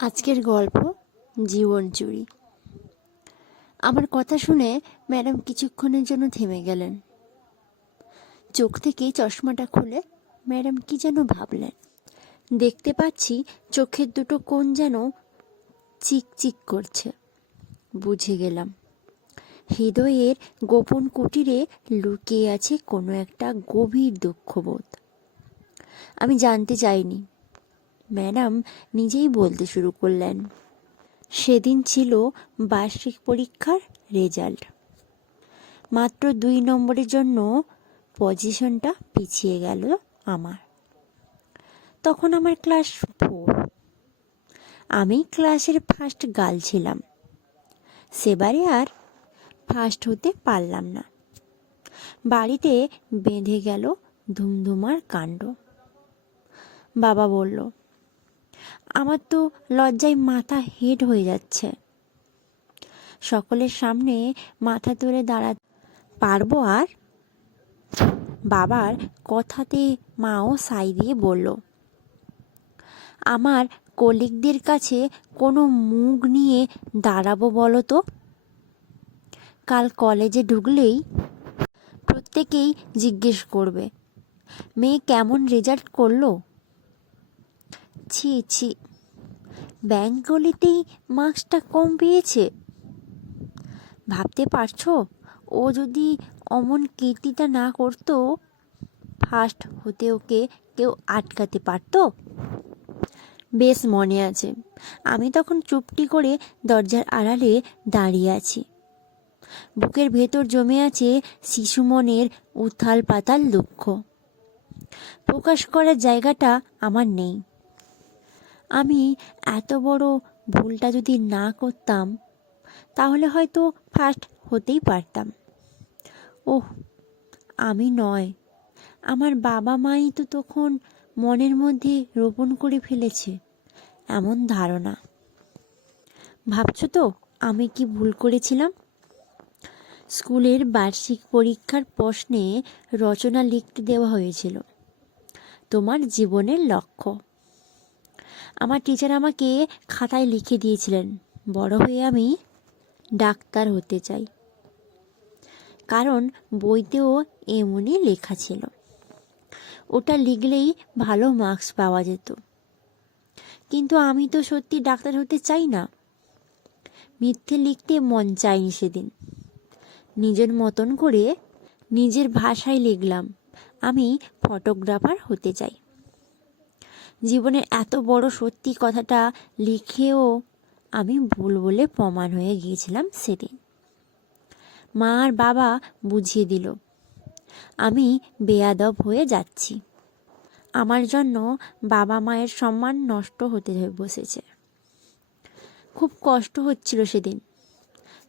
আজকের গল্প জীবন চুরি। আমার কথা শুনে ম্যাডাম কিছুক্ষণের জন্য থেমে গেলেন। চোখ থেকে চশমাটা খুলে ম্যাডাম কি যেন ভাবলেন। দেখতে পাচ্ছি চোখের দুটো কোণ যেন চিকচিক করছে। বুঝে গেলাম হৃদয়ের গোপন কুটিরে লুকিয়ে আছে কোনো একটা গভীর দুঃখবোধ। আমি জানতে চাইনি। ম্যাডাম নিজেই বলতে শুরু করলেন, সেদিন ছিল বার্ষিক পরীক্ষার রেজাল্ট। মাত্র 2 নম্বরের জন্য পজিশনটা পিছিয়ে গেল আমার। তখন আমার ক্লাস 4। আমি ক্লাসের ফার্স্ট গার্ল ছিলাম। সেবারে আর ফার্স্ট হতে পারলাম না। বাড়িতে বেঁধে গেল ধুমধুমার কাণ্ড। বাবা বলল, আমার তো লজ্জায় মাথা হেড হয়ে যাচ্ছে। সকলের সামনে মাথা তুলে দাঁড়াতে পারবো? আর বাবার কথাতে মাও সাই দিয়ে বলল, আমার কলিগদের কাছে কোনো মুখ নিয়ে দাঁড়াবো বলো তো? কাল কলেজে ঢুকলেই প্রত্যেকেই জিজ্ঞেস করবে, মেয়ে কেমন রেজাল্ট করলো? ছি ছি, বেঙ্গলিতেই মার্কসটা কম পেয়েছে। ভাবতে পারছো, ও যদি অমন কীর্তিটা না করতো, ফার্স্ট হতে ওকে কেউ আটকাতে পারতো? বেশ মনে আছে, আমি তখন চুপটি করে দরজার আড়ালে দাঁড়িয়ে আছি। বুকের ভেতর জমে আছে শিশু মনের উথাল পাতাল দুঃখ। প্রকাশ করার জায়গাটা আমার নেই। আমি এত বড় ভুলটা যদি না করতাম, তাহলে হয়তো ফার্স্ট হতেই পারতাম। ওহ, আমি নয়, আমার বাবা মাই তো তখন মনের মধ্যে রোপণ করে ফেলেছে এমন ধারণা। ভাবছো তো আমি কি ভুল করেছিলাম? স্কুলের বার্ষিক পরীক্ষার প্রশ্নে রচনা লিখতে দেওয়া হয়েছিল, তোমার জীবনের লক্ষ্য। আমার টিচার আমাকে খাতায় লিখে দিয়েছিলেন, বড় হয়ে আমি ডাক্তার হতে চাই। কারণ বইতেও এমনই লেখা ছিল। ওটা লিখলেই ভালো মার্কস পাওয়া যেত। কিন্তু আমি তো সত্যি ডাক্তার হতে চাই না। মিথ্যে লিখতে মন চায়নি সেদিন। নিজের মতন করে নিজের ভাষায় লিখলাম, আমি ফটোগ্রাফার হতে চাই। জীবনের এত বড় সত্যি কথাটা লিখেও আমি ভুল বলে প্রমাণ হয়ে গিয়েছিলাম সেদিন। মা আর বাবা বুঝিয়ে দিল, আমি বেয়াদব হয়ে যাচ্ছি। আমার জন্য বাবা মায়ের সম্মান নষ্ট হতে বসেছে। খুব কষ্ট হচ্ছিল সেদিন।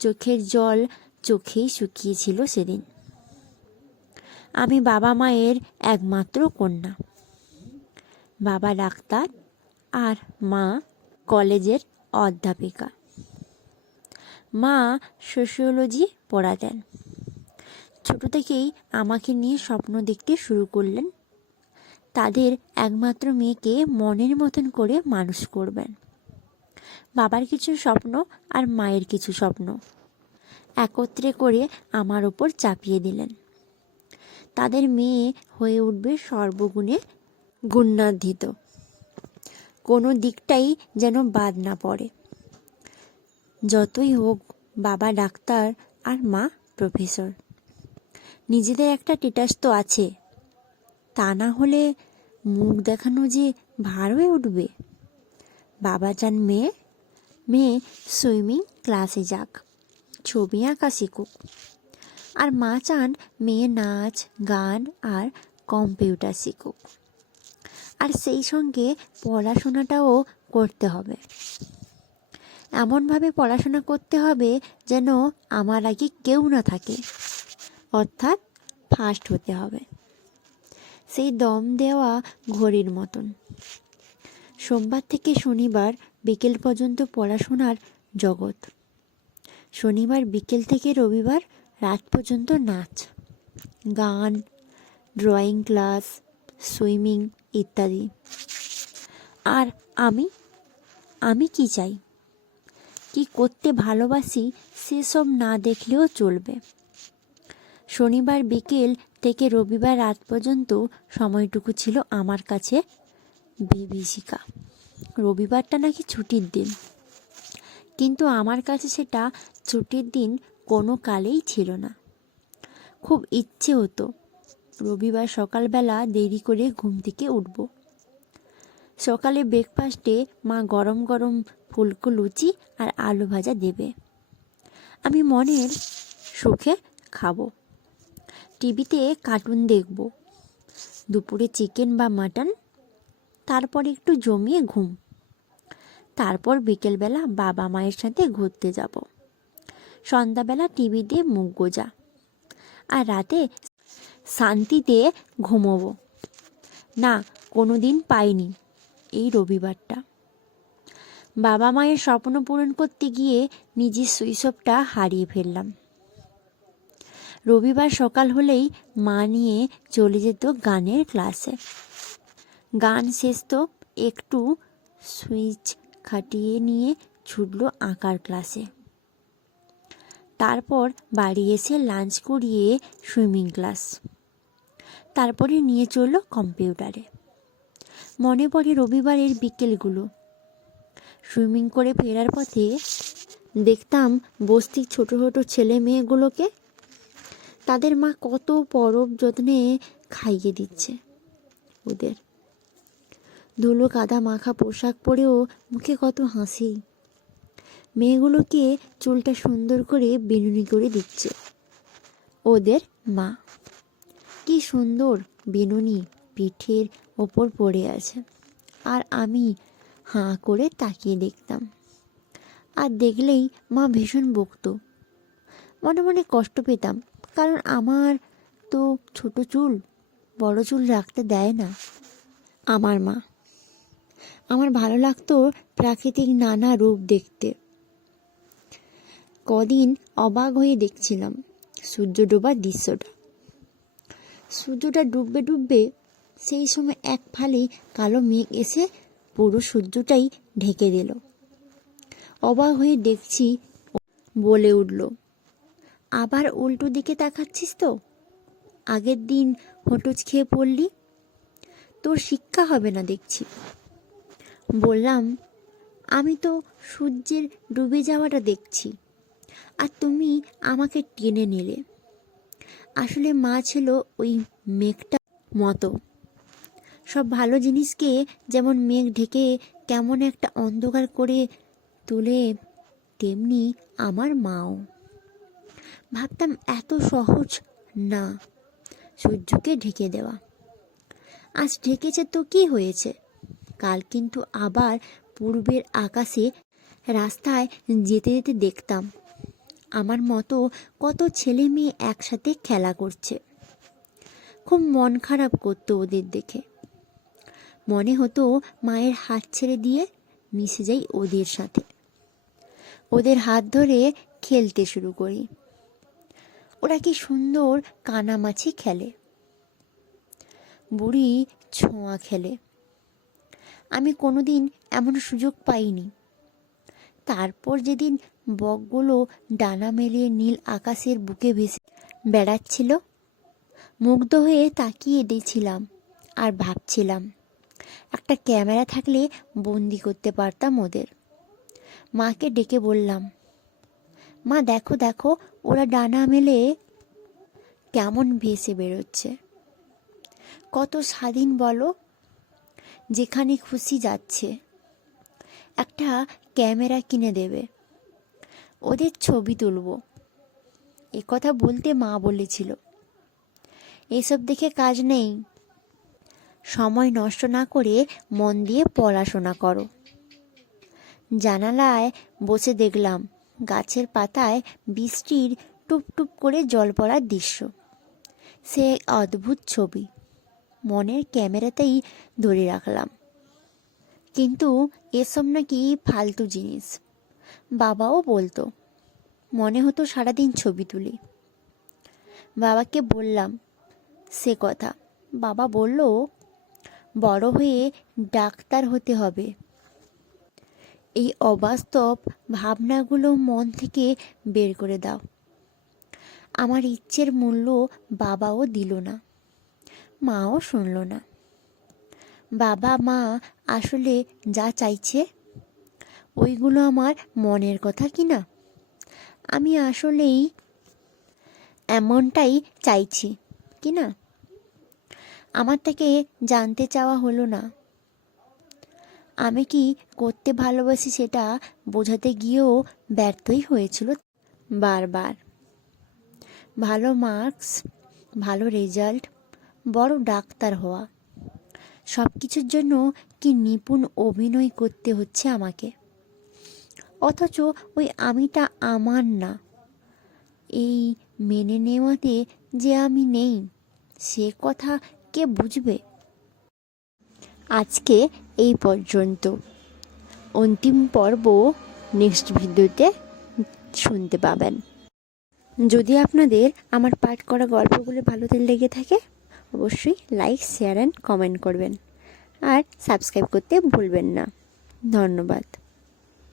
চোখের জল চোখেই শুকিয়েছিল সেদিন। আমি বাবা মায়ের একমাত্র কন্যা। বাবা ডাক্তার আর মা কলেজের অধ্যাপিকা। মা সোশিওলজি পড়াতেন। ছোট থেকেই আমাকে নিয়ে স্বপ্ন দেখতে শুরু করলেন। তাদের একমাত্র মেয়েকে মনের মতন করে মানুষ করবেন। বাবার কিছু স্বপ্ন আর মায়ের কিছু স্বপ্ন একত্রে করে আমার ওপর চাপিয়ে দিলেন। তাদের মেয়ে হয়ে উঠবে সর্বগুণে গুণান্বিত, কোনো দিকটাই যেন বাদ না পড়ে। যতই হোক বাবা ডাক্তার আর মা প্রফেসর। নিজেদের একটা স্ট্যাটাস তো আছে, তা না হলে মুখ দেখানো যে ভার হয়ে উঠবে। বাবা চান মেয়ে সুইমিং ক্লাসে যাক, ছবি আঁকা শিখুক। আর মা চান মেয়ে নাচ গান আর কম্পিউটার শিখুক। আর সেই সঙ্গে পড়াশোনাটাও করতে হবে। এমনভাবে পড়াশোনা করতে হবে যেন আমার আগে কেউ না থাকে, অর্থাৎ ফার্স্ট হতে হবে। সেই দম দেওয়া ঘড়ির মতন। সোমবার থেকে শনিবার বিকেল পর্যন্ত পড়াশোনার জগৎ। শনিবার বিকেল থেকে রবিবার রাত পর্যন্ত নাচ গান, ড্রয়িং ক্লাস, সুইমিং ইত্যাদি। আর আমি আমি কি চাই, কি করতে ভালোবাসি সেসব না দেখলেও চলবে। শনিবার বিকেল থেকে রবিবার রাত পর্যন্ত সময়টুকু ছিল আমার কাছে বিভীষিকা। রবিবারটা নাকি ছুটির দিন, কিন্তু আমার কাছে সেটা ছুটির দিন কোনো কালেই ছিল না। খুব ইচ্ছে হতো রবিবার সকালবেলা দেরি করে ঘুম থেকে উঠব। সকালে ব্রেকফাস্টে মা গরম গরম ফুলকো লুচি আর আলু ভাজা দেবে, আমি মনের সুখে খাবো। টিভিতে কার্টুন দেখব, দুপুরে চিকেন বা মাটন, তারপর একটু জমিয়ে ঘুম। তারপর বিকেলবেলা বাবা মায়ের সাথে ঘুরতে যাব। সন্ধ্যাবেলা টিভি দিয়ে মুখ গোজা, আর রাতে শান্তিতে ঘুমোবো। না, কোনো দিন পাইনি এই রবিবারটা। বাবা মায়ের স্বপ্ন পূরণ করতে গিয়ে নিজের শৈশবটা হারিয়ে ফেললাম। রবিবার সকাল হলেই মা নিয়ে চলে যেত গানের ক্লাসে। গান শেষ তো একটু সুইচ খাটিয়ে নিয়ে ছুটলো আঁকার ক্লাসে। তারপর বাড়ি এসে লাঞ্চ করিয়ে সুইমিং ক্লাস, তারপরে নিয়ে চললো কম্পিউটারে। মনে পড়ে রবিবারের বিকেলগুলো। সুইমিং করে ফেরার পথে দেখতাম বস্তির ছোট ছোট ছেলে মেয়েগুলোকে, তাদের মা কত পরব যত্নে খাইয়ে দিচ্ছে ওদের। ধুলো কাদা মাখা পোশাক পরেও মুখে কত হাসি। মেয়েগুলোকে চুলটা সুন্দর করে বেনুনি করে দিচ্ছে ওদের মা। কি সুন্দর বেনুনি পিঠের ওপর পড়ে আছে, আর আমি হাঁ করে তাকিয়ে দেখতাম। আর দেখলেই মা ভীষণ বকতো। মনে মনে কষ্ট পেতাম, কারণ আমার তো ছোট চুল, বড় চুল রাখতে দেয় না আমার মা। আমার ভালো লাগতো প্রাকৃতিক নানা রূপ দেখতে। কদিন অবাক হয়ে দেখছিলাম সূর্য ডোবার দৃশ্যটা। সূর্যটা ডুববে ডুববে, সেই সময় এক ফালি কালো মেঘ এসে পুরো সূর্যটাই ঢেকে দিল। অবাক হয়ে দেখছি, বলে উঠল, আবার উল্টো দিকে তাকাচ্ছিস তো? আগের দিন হোঁচট খেয়ে পড়লি, তোর শিক্ষা হবে না দেখছি। বললাম, আমি তো সূর্যের ডুবে যাওয়াটা দেখছি, আর তুমি আমাকে টেনে নিলে। আসলে মা ছিল ওই মেঘটা মতো। সব ভালো জিনিসকে যেমন মেঘ ঢেকে কেমন একটা অন্ধকার করে তুলে, তেমনি আমার মাও। ভাবতাম এত সহজ না সূর্যকে ঢেকে দেওয়া। আজ ঢেকেছে তো কি হয়েছে, কাল কিন্তু আবার পূর্বের আকাশে রাস্তায় যেতে যেতে দেখতাম আমার মতো কত ছেলে মেয়ে একসাথে খেলা করছে। খুব মন খারাপ করতো ওদের দেখে। মনে হতো মায়ের হাত ছেড়ে দিয়ে মিশে যাই ওদের সাথে, ওদের হাত ধরে খেলতে শুরু করি। ওরা কি সুন্দর কানামাছি খেলে, বুড়ি ছোঁয়া খেলে। আমি কোনোদিন এমন সুযোগ পাইনি। তারপর যেদিন বকগুলো ডানা মেলিয়ে নীল আকাশের বুকে ভেসে বেড়াচ্ছিল, মুগ্ধ হয়ে তাকিয়ে দিয়েছিলাম আর ভাবছিলাম, একটা ক্যামেরা থাকলে বন্দি করতে পারতাম ওদের। মাকে ডেকে বললাম, মা দেখো দেখো, ওরা ডানা মেলে কেমন ভেসে বেরোচ্ছে। কত স্বাধীন বলো, যেখানে খুশি যাচ্ছে। একটা ক্যামেরা কিনে দেবে, ওদের ছবি তুলব। কথা বলতে মা বলেছিল, এসব দেখে কাজ নেই, সময় নষ্ট না করে মন দিয়ে পড়াশোনা করো। জানালায় বসে দেখলাম গাছের পাতায় বৃষ্টির টুপ টুপ করে জল পড়ার দৃশ্য। সে অদ্ভুত ছবি মনের ক্যামেরাতেই ধরে রাখলাম। কিন্তু এসব নাকি ফালতু জিনিস, বাবাও বলতো। মনে হতো সারাদিন ছবি তুলি। বাবাকে বললাম সে কথা। বাবা বলল, বড় হয়ে ডাক্তার হতে হবে। এই অবাস্তব ভাবনাগুলো মন থেকে বের করে দাও। আমার ইচ্ছের মূল্য বাবাও দিল না, মাও শুনল না। বাবা মা আসলে যা চাইছে ওইগুলো আমার মনের কথা কি না? আমি আসলেই এমনটাই চাইছি কি না? আমার থেকে জানতে চাওয়া হলো না আমি কি করতে ভালোবাসি, সেটা বোঝাতে গিয়েও ব্যর্থই হয়েছিল বারবার। ভালো মার্কস, ভালো রেজাল্ট, বড় ডাক্তার হওয়া, সব কিছুর জন্য কি নিপুণ অভিনয় করতে হচ্ছে আমাকে? অথচ ওই আমিটা আমার না। এই মেনে নেওয়াতে যে আমি নেই, সে কথা কে বুঝবে? আজকে এই পর্যন্ত। অন্তিম পর্ব নেক্সট ভিডিওতে শুনতে পাবেন। যদি আপনাদের আমার পাঠ করা গল্পগুলো ভালো লেগে থাকে, অবশ্যই লাইক, শেয়ার অ্যান্ড কমেন্ট করবেন। আর সাবস্ক্রাইব করতে ভুলবেন না। ধন্যবাদ।